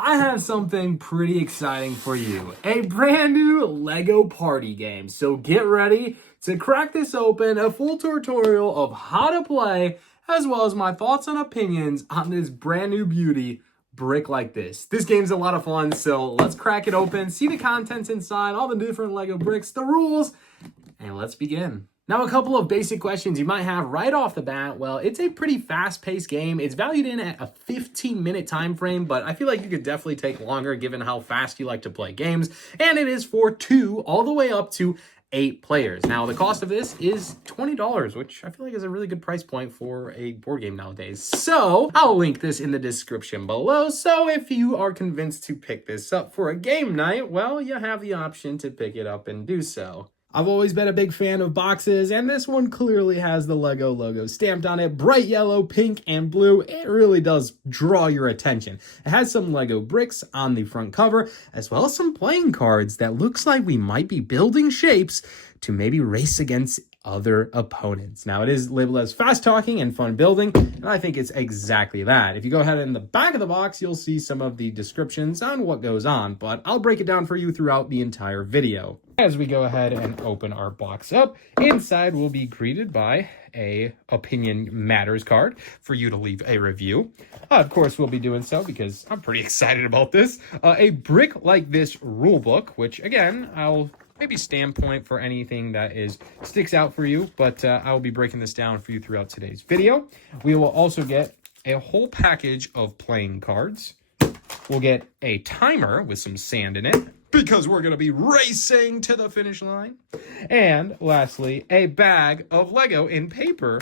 I have something pretty exciting for you. A brand new LEGO party game. So get ready to crack this open, a full tutorial of how to play, as well as my thoughts and opinions on this brand new beauty, Brick Like This. This game's a lot of fun, so let's crack it open, see the contents inside, all the different LEGO bricks, the rules, and let's begin. Now, a couple of basic questions you might have right off the bat. Well, it's a pretty fast-paced game. It's valued in at a 15-minute time frame, but I feel like you could definitely take longer given how fast you like to play games. And it is for 2 all the way up to 8 players. Now, the cost of this is $20, which I feel like is a really good price point for a board game nowadays. So I'll link this in the description below. So if you are convinced to pick this up for a game night, well, you have the option to pick it up and do so. I've always been a big fan of boxes, and this one clearly has the LEGO logo stamped on it. Bright yellow, pink, and blue. It really does draw your attention. It has some LEGO bricks on the front cover, as well as some playing cards that looks like we might be building shapes to maybe race against other opponents. Now, it is labeled as fast talking and fun building, and I think it's exactly that. If you go ahead in the back of the box, you'll see some of the descriptions on what goes on, but I'll break it down for you throughout the entire video. As we go ahead and open our box up, inside we'll be greeted by a Opinion Matters card for you to leave a review. Of course, we'll be doing so because I'm pretty excited about this. A Brick Like This rule book, which again, I'll maybe standpoint for anything that sticks out for you, but I will be breaking this down for you throughout today's video. We will also get a whole package of playing cards. We'll get a timer with some sand in it, because we're going to be racing to the finish line. And lastly, a bag of Lego in paper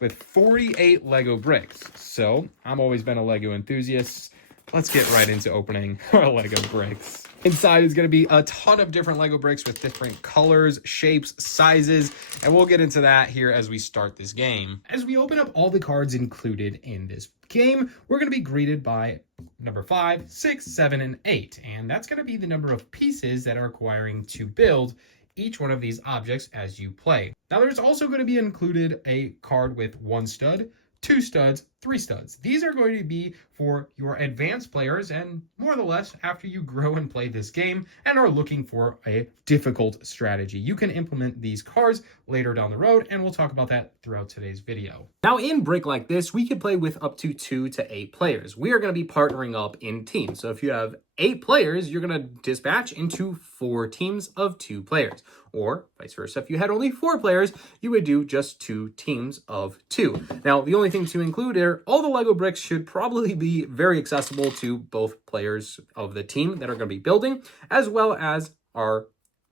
with 48 Lego bricks. So I've always been a Lego enthusiast. Let's get right into opening our Lego bricks. Inside is going to be a ton of different Lego bricks with different colors, shapes, sizes, and we'll get into that here as we start this game. As we open up all the cards included in this game, we're going to be greeted by number 5, 6, 7, and 8, and that's going to be the number of pieces that are requiring to build each one of these objects as you play. Now, there's also going to be included a card with 1 stud, 2 studs, 3 studs. These are going to be for your advanced players and more or less after you grow and play this game and are looking for a difficult strategy. You can implement these cards later down the road, and we'll talk about that throughout today's video. Now, in Brick Like This, we can play with up to 2 to 8 players. We are going to be partnering up in teams. So if you have 8 players, you're going to dispatch into 4 teams of 2 players. Or vice versa, if you had only 4 players, you would do just 2 teams of 2. Now, the only thing to include here, all the Lego bricks should probably be very accessible to both players of the team that are going to be building, as well as our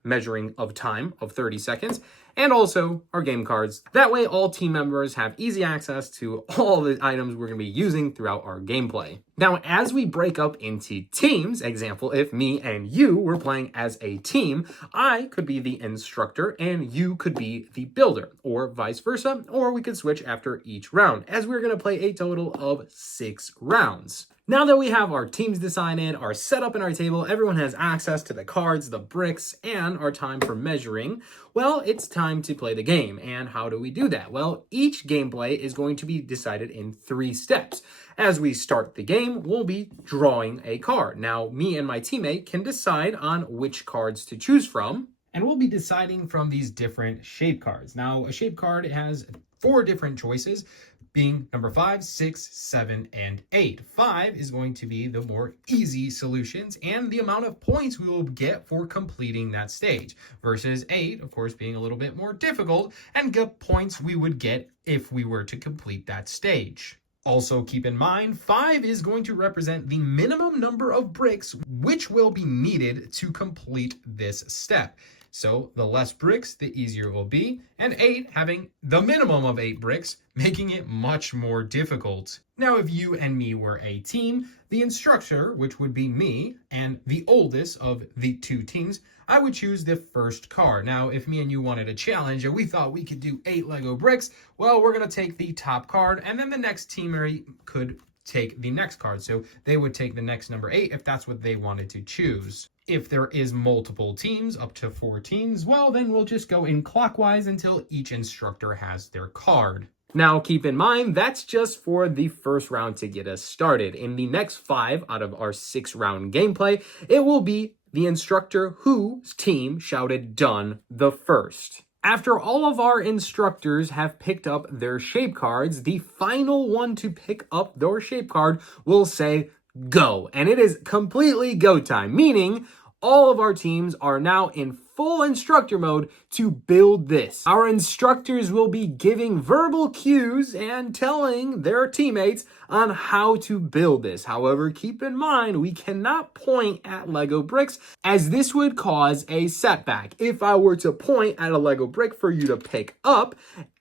measuring of time of 30 seconds, and also our game cards. That way, all team members have easy access to all the items we're going to be using throughout our gameplay. Now, as we break up into teams, example, if me and you were playing as a team, I could be the instructor and you could be the builder, or vice versa, or we could switch after each round, as we're going to play a total of 6 rounds. Now that we have our teams decided, our setup in our table, everyone has access to the cards, the bricks, and our time for measuring, well, it's time to play the game. And how do we do that? Well, each gameplay is going to be decided in 3 steps. As we start the game, we'll be drawing a card. Now, me and my teammate can decide on which cards to choose from, and we'll be deciding from these different shape cards. Now, a shape card has 4 different choices, being number 5, 6, 7, and 8. 5 is going to be the more easy solutions and the amount of points we will get for completing that stage, versus 8, of course, being a little bit more difficult and get points we would get if we were to complete that stage. Also, keep in mind, 5 is going to represent the minimum number of bricks which will be needed to complete this step. So the less bricks, the easier it will be, and 8 having the minimum of 8 bricks, making it much more difficult. Now, if you and me were a team, the instructor, which would be me, and the oldest of the 2 teams, I would choose the first card. Now, if me and you wanted a challenge and we thought we could do 8 Lego bricks, well, we're going to take the top card, and then the next teamer could take the next card. So they would take the next number 8 if that's what they wanted to choose. If there is multiple teams, up to 4 teams, well, then we'll just go in clockwise until each instructor has their card. Now, keep in mind, that's just for the first round to get us started. In the next 5 out of our 6-round gameplay, it will be the instructor whose team shouted done the first. After all of our instructors have picked up their shape cards, the final one to pick up their shape card will say go. And it is completely go time, meaning all of our teams are now in full instructor mode to build this. Our instructors will be giving verbal cues and telling their teammates on how to build this. However, keep in mind, we cannot point at Lego bricks as this would cause a setback. If I were to point at a Lego brick for you to pick up,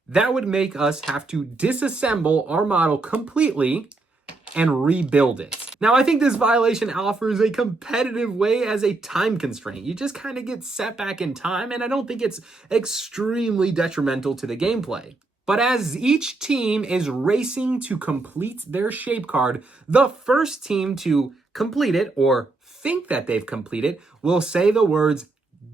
that would make us have to disassemble our model completely and rebuild it. Now, I think this violation offers a competitive way as a time constraint. You just kind of get set back in time, and I don't think it's extremely detrimental to the gameplay. But as each team is racing to complete their shape card, the first team to complete it, or think that they've completed, will say the words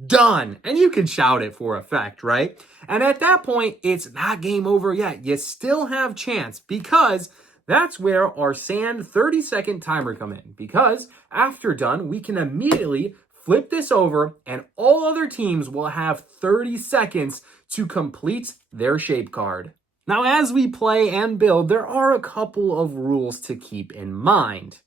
done. And you can shout it for effect, right? And at that point, it's not game over yet. You still have chance, because that's where our sand 30-second timer come in, because after done, we can immediately flip this over and all other teams will have 30 seconds to complete their shape card. Now, as we play and build, there are a couple of rules to keep in mind.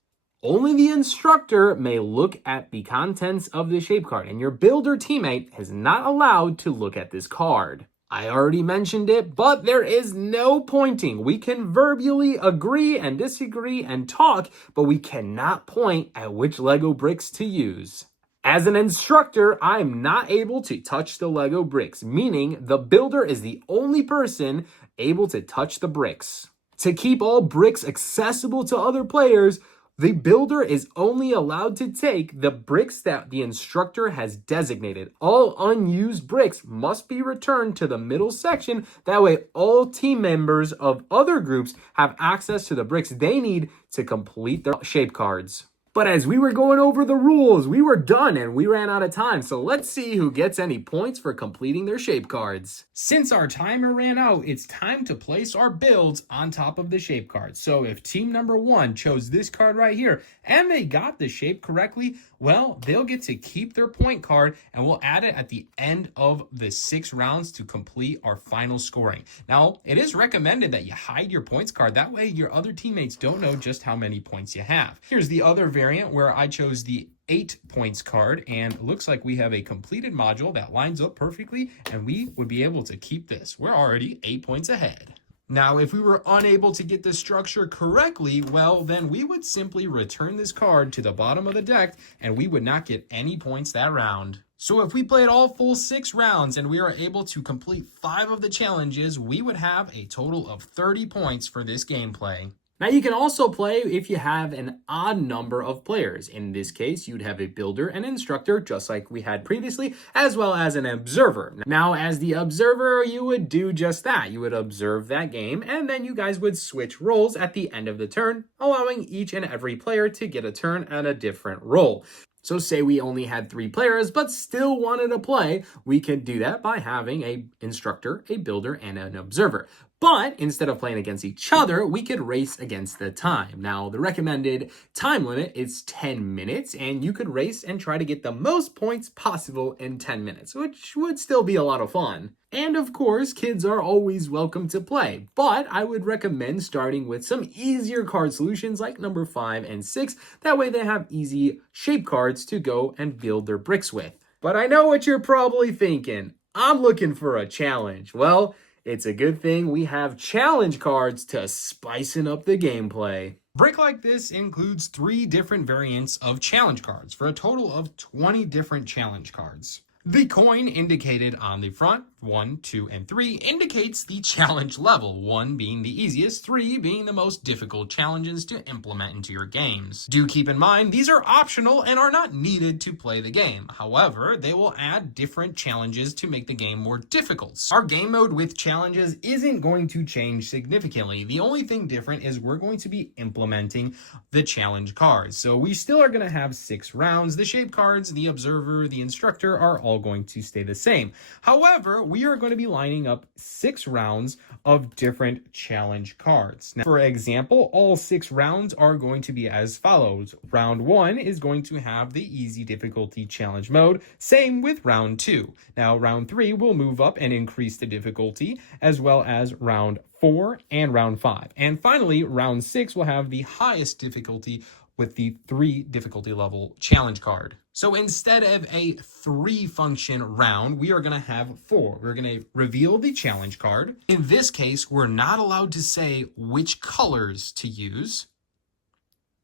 Only the instructor may look at the contents of the shape card, and your builder teammate is not allowed to look at this card. I already mentioned it, but there is no pointing. We can verbally agree and disagree and talk, but we cannot point at which Lego bricks to use. As an instructor, I'm not able to touch the Lego bricks, meaning the builder is the only person able to touch the bricks. To keep all bricks accessible to other players, the builder is only allowed to take the bricks that the instructor has designated. All unused bricks must be returned to the middle section. That way, all team members of other groups have access to the bricks they need to complete their shape cards. But as we were going over the rules, we were done and we ran out of time. So let's see who gets any points for completing their shape cards. Since our timer ran out, it's time to place our builds on top of the shape cards. So if team number 1 chose this card right here and they got the shape correctly, well, they'll get to keep their point card and we'll add it at the end of the 6 rounds to complete our final scoring. Now, it is recommended that you hide your points card. That way your other teammates don't know just how many points you have. Here's the other variant where I chose the 8 points card, and it looks like we have a completed module that lines up perfectly and we would be able to keep this. We're already 8 points ahead. Now, if we were unable to get this structure correctly, well, then we would simply return this card to the bottom of the deck and we would not get any points that round. So if we played all full 6 rounds and we are able to complete 5 of the challenges, we would have a total of 30 points for this gameplay. Now, you can also play if you have an odd number of players. In this case, you'd have a builder and instructor, just like we had previously, as well as an observer. Now, as the observer, you would do just that. You would observe that game, and then you guys would switch roles at the end of the turn, allowing each and every player to get a turn at a different role. So say we only had 3 players, but still wanted to play, we could do that by having an instructor, a builder, and an observer. But instead of playing against each other, we could race against the time. Now, the recommended time limit is 10 minutes, and you could race and try to get the most points possible in 10 minutes, which would still be a lot of fun. And of course, kids are always welcome to play, but I would recommend starting with some easier card solutions like number 5 and 6. That way they have easy shape cards to go and build their bricks with. But I know what you're probably thinking. I'm looking for a challenge. Well, it's a good thing we have challenge cards to spicing up the gameplay. Brick Like This includes 3 different variants of challenge cards for a total of 20 different challenge cards. The coin indicated on the front, 1, 2, and 3, indicates the challenge level, 1 being the easiest, 3 being the most difficult challenges to implement into your games. Do keep in mind, these are optional and are not needed to play the game. However, they will add different challenges to make the game more difficult. Our game mode with challenges isn't going to change significantly. The only thing different is we're going to be implementing the challenge cards. So we still are going to have 6 rounds. The shape cards, the observer, the instructor are all going to stay the same. However, we are going to be lining up 6 rounds of different challenge cards. Now, for example, all 6 rounds are going to be as follows. Round 1 is going to have the easy difficulty challenge mode. Same with round 2. Now, round 3 will move up and increase the difficulty, as well as round 4 and round 5. And finally, round 6 will have the highest difficulty with the 3 difficulty level challenge card. So instead of a 3 function round, we are going to have 4. We're going to reveal the challenge card. In this case, we're not allowed to say which colors to use.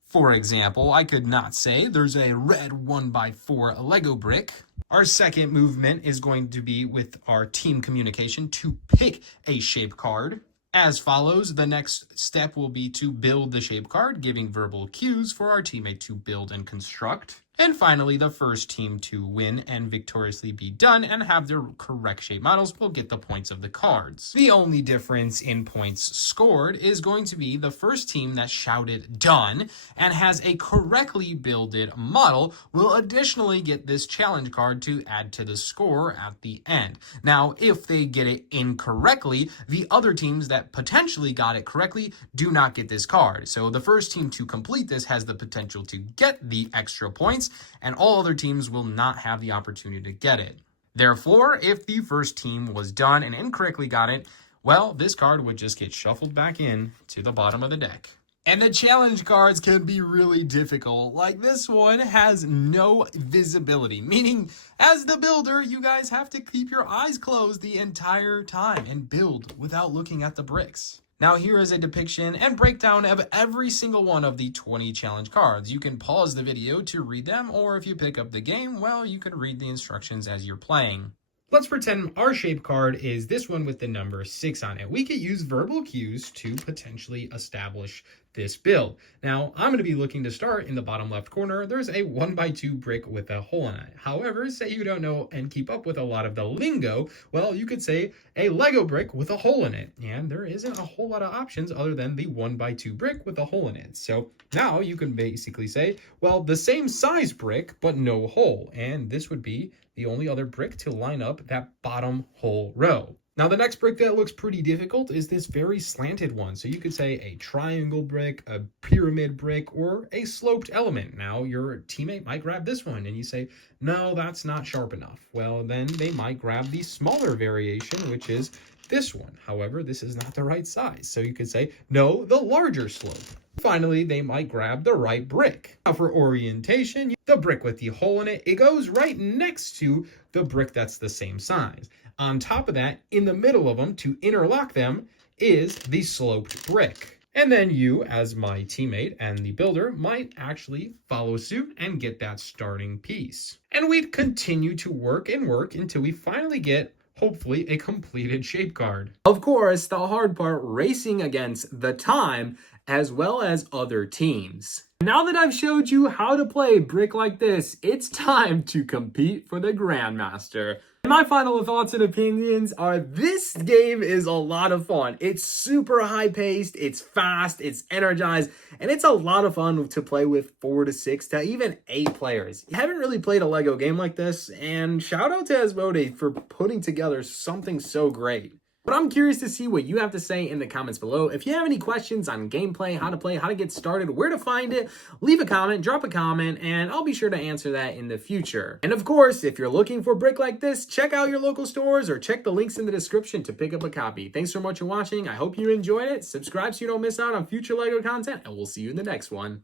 For example, I could not say there's a red 1x4 Lego brick. Our second movement is going to be with our team communication to pick a shape card. As follows, the next step will be to build the shape card, giving verbal cues for our teammate to build and construct. And finally, the first team to win and victoriously be done and have their correct shape models will get the points of the cards. The only difference in points scored is going to be the first team that shouted done and has a correctly builded model will additionally get this challenge card to add to the score at the end. Now, if they get it incorrectly, the other teams that potentially got it correctly do not get this card. So the first team to complete this has the potential to get the extra points, and all other teams will not have the opportunity to get it. Therefore, if the first team was done and incorrectly got it, well, this card would just get shuffled back in to the bottom of the deck. And the challenge cards can be really difficult. Like this one has no visibility, meaning as the builder, you guys have to keep your eyes closed the entire time and build without looking at the bricks. Now here is a depiction and breakdown of every single one of the 20 challenge cards. You can pause the video to read them, or if you pick up the game, well, you can read the instructions as you're playing. Let's pretend our shape card is this one with the number 6 on it. We could use verbal cues to potentially establish this build. Now, I'm going to be looking to start in the bottom left corner. There's a 1x2 brick with a hole in it. However, say you don't know and keep up with a lot of the lingo, well, you could say a Lego brick with a hole in it. And there isn't a whole lot of options other than the 1x2 brick with a hole in it. So now you can basically say, well, the same size brick, but no hole. And this would be the only other brick to line up that bottom whole row. Now, the next brick that looks pretty difficult is this very slanted one. So you could say a triangle brick, a pyramid brick, or a sloped element. Now, your teammate might grab this one and you say, no, that's not sharp enough. Well, then they might grab the smaller variation, which is this one. However, this is not the right size. So you could say, no, the larger slope. Finally, they might grab the right brick. Now, for orientation, the brick with the hole in it, it goes right next to the brick that's the same size. On top of that, in the middle of them, to interlock them, is the sloped brick. And then you, as my teammate and the builder, might actually follow suit and get that starting piece. And we'd continue to work and work until we finally get, hopefully, a completed shape card. Of course, the hard part, racing against the time, as well as other teams. Now that I've showed you how to play Brick Like This, it's time to compete for the Grandmaster. My final thoughts and opinions are this game is a lot of fun. It's super high paced, it's fast, it's energized, and it's a lot of fun to play with 4 to 6 to even 8 players. I haven't really played a Lego game like this, and shout out to Asmodee for putting together something so great. But I'm curious to see what you have to say in the comments below. If you have any questions on gameplay, how to play, how to get started, where to find it, leave a comment, drop a comment, and I'll be sure to answer that in the future. And of course, if you're looking for Brick Like This, check out your local stores or check the links in the description to pick up a copy. Thanks so much for watching. I hope you enjoyed it. Subscribe so you don't miss out on future Lego content, and we'll see you in the next one.